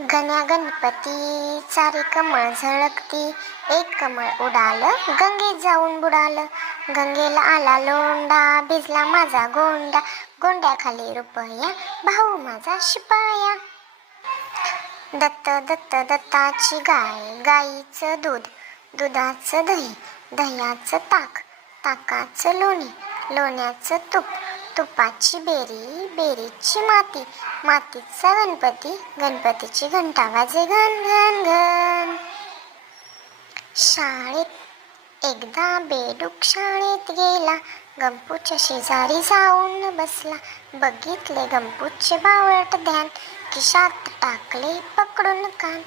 गण्या गणपती चारी कमळ झळकती एक कमळ उडालं गंगेत जाऊन बुडालं. गंगेला आला लोंडा भिजला माझा गोंडा. गोंड्याखाली रुपया भाऊ माझा शिपाया. दत्त दत्त दत्ताची गाय गाईचं दूध. दुधाचं दही दह्याचं ताक ताकाचं लोणी लोण्याचं तूप. तुपाची बेरी बेरीची माती मातीचा गणपती गणपतीची घंटा वाजे घन घन घन. शाळेत एकदा बेडूक शाळेत गेला गंपूच्या शेजारी जाऊन बसला. बघितले गंपूचे बावळट ध्यान खिशात टाकले पकडून कान.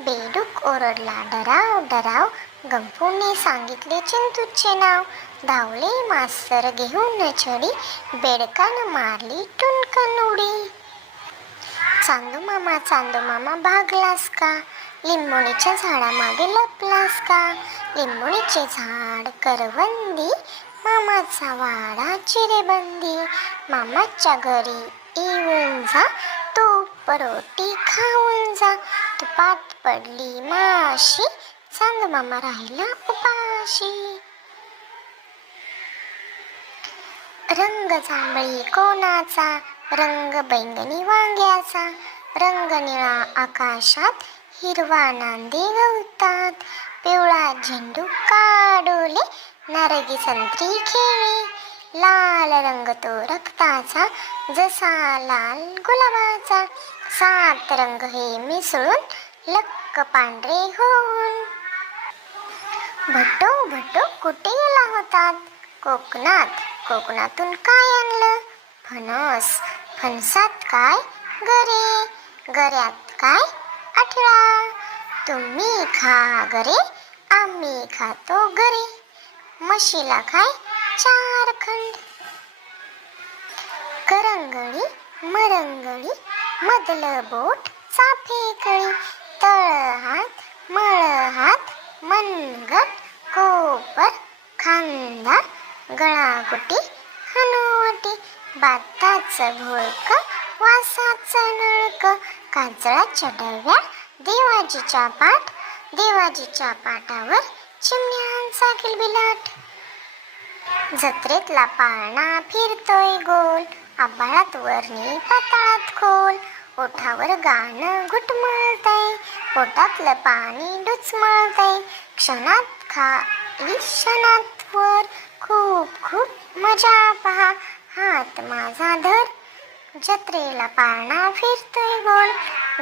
बेडूक ओरडला डराव डराव गंपूने सांगितले चिंतूचे नाव. धावले मास्तर घेऊन छडी बेडकानं मारली टुनकन उडी. चांदू मामा चांदू मामा भागलास का? लिंबोणीच्या झाडामागे लपलास का? लिंबोणीचे झाड करवंदी मामाचा वाडा चिरेबंदी. मामाच्या घरी येऊन जा तूप रोटी खाऊन जा. तुपात पडली माशी चांद मामा राहिला उपाशी. रंग जांभळी कोणाचा? रंग बैंगणी वांग्याचा. रंग निळा आकाशात हिरवा नांदे गवतात. पिवळा झेंडू काढोले नारगी संत्री खेळी. लाल रंग तो रक्ताचा जसा लाल गुलाबाचा. सात रंग हे मिसळून लक्क पांढरे होऊन. भटो भटो कुठे गेला होतात? कोकणात. कोकणातून काय आणलं? फणस. फणसात काय? गरे. गऱ्यात काय? आठळा तुम्ही खा गरे आम्ही खातो गरे. म्हशीला काय? चार खंड. करंगळी मरंगळी मधलं बोट चाफेकळी तळ हात मळ हात मनगट कोपर खांदा गळागुटी हनुवटी बाताचं भोळक वासाचं नळक काजळाच्या डव्या देवाजीच्या पाठ देवाजीच्या पाटावर चिमण्यांचा किलबिलाट जत्रेतला पाळणा फिरतोय गोल. आभाळात वरणी पाताळात खोल. ओठावर गाणं घुटमळतय. पोटातलं पाणी डुचमळतय. क्षणात खाली क्षणात वर. खूप खूप मजा पहा. हात माझा धर. जत्रेला पाळणा फिरतोय गोल.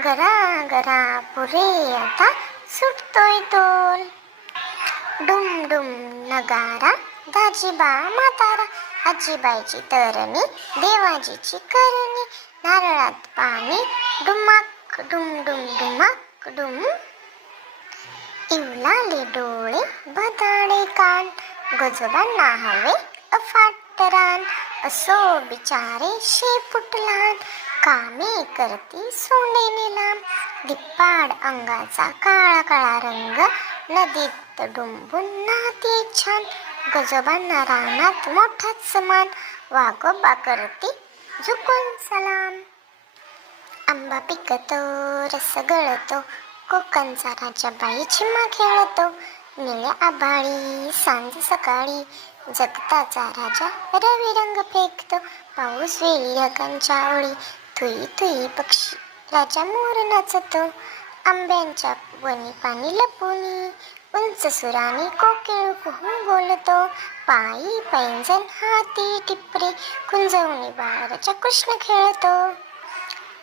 गरा गरा पुरे आता सुटतोय तोल. डुम डुम नगारा दाजीबा म्हातारा. आजीबाईची तरणी देवाजीची करणी. नारळात पाणी डुमाक डुम डुम डुमाक डुम. इवलाले डोळे बदाडे कान. गजोबांना हवे अफाट रान असो बिचारे शेपूट लहान. कामे करती सोने निलाम. दिप्पाड अंगाचा काळा काळा रंग. नदीत डुंबून नाते छान. गजोबांना रानात मोठाच समान वागोबा करती झुकून सलाम. आंबा पिकतो रस गळतो कोकणचा राजा बाई छिमा खेळतो. निळे आभाळी सांज सकाळी जगताचा राजा रवी रंग फेकतो. पाऊस वेळी ढगांच्या ओळी थुई थुई पक्षी राजा मोर नाचतो. आंब्यांच्या वनी पाणी लपुनी उंच सुराने कोकिळ कुहू बोलतो. पायी पैंजण हाती टिपरे कुंजवणी बाळाच्या कृष्ण खेळतो.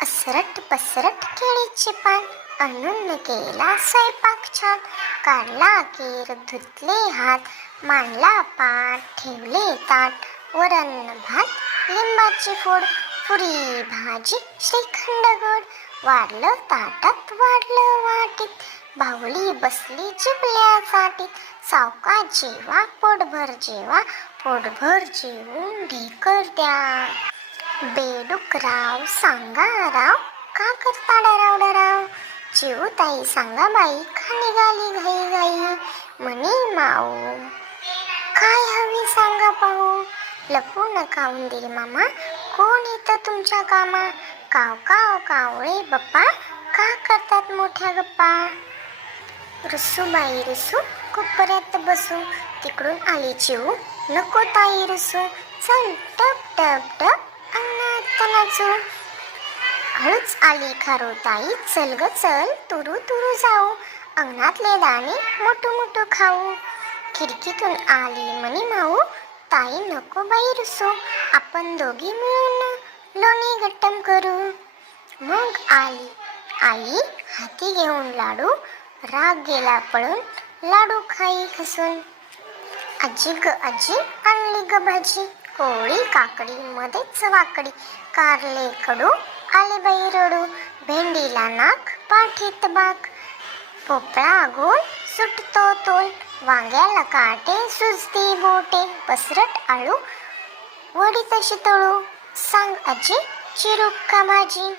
असरट पसरट केळीचे पान आणून केला स्वयंपाक छान. काढला केर धुतले हात मांडला पाट ठेवले ताट. वरण भात लिंबाची फोड पुरी भाजी श्रीखंड गोड. वाढलं ताटात वाढलं वाटीत. बाहुली बसली जिबल्या साठीत सावका जेवा पोटभर जेवा पोटभर जेवून ढेकर द्या बेडूक राव सांगा राव का करता डराव डराव? चिवताई सांगा बाई का निघाली घाई घाई. म्हणे माऊ काय हवी सांगा पाहू. लपू नका उंदीर मामा कोण येतं तुमच्या कामा? काव काव कावळे बाप्पा. का करतात मोठ्या गप्पा? रुसूबाई रुसू कोपऱ्यात बसू. तिकडून आली चिऊ. नको ताई रुसू. चल टप टप टप अंगणात नाचू हळूच आली खारोताई चल ग चल तुरू तुरू जाऊ. अंगणातले दाणे मोठू मोठू खाऊ. खिडकीतून आली मनी माऊ ताई नको बाई रुसू. आपण दोघी मिळून लोणी गट्टम करू. मग आली आई हाती घेऊन लाडू राग गेला पळून लाडू खाई खसून आजी ग आजी आणली ग भाजी कोळी काकडी मध्येच वाकडी कारले कडू आले बाई रडू भेंडीला नाक पाठीत बाक. पोपळा गोल सुटतो तोल वांग्याला काटे सुजती बोटे पसरट आळू वडी तशी तळू. सांग आजी चिरूक का माझी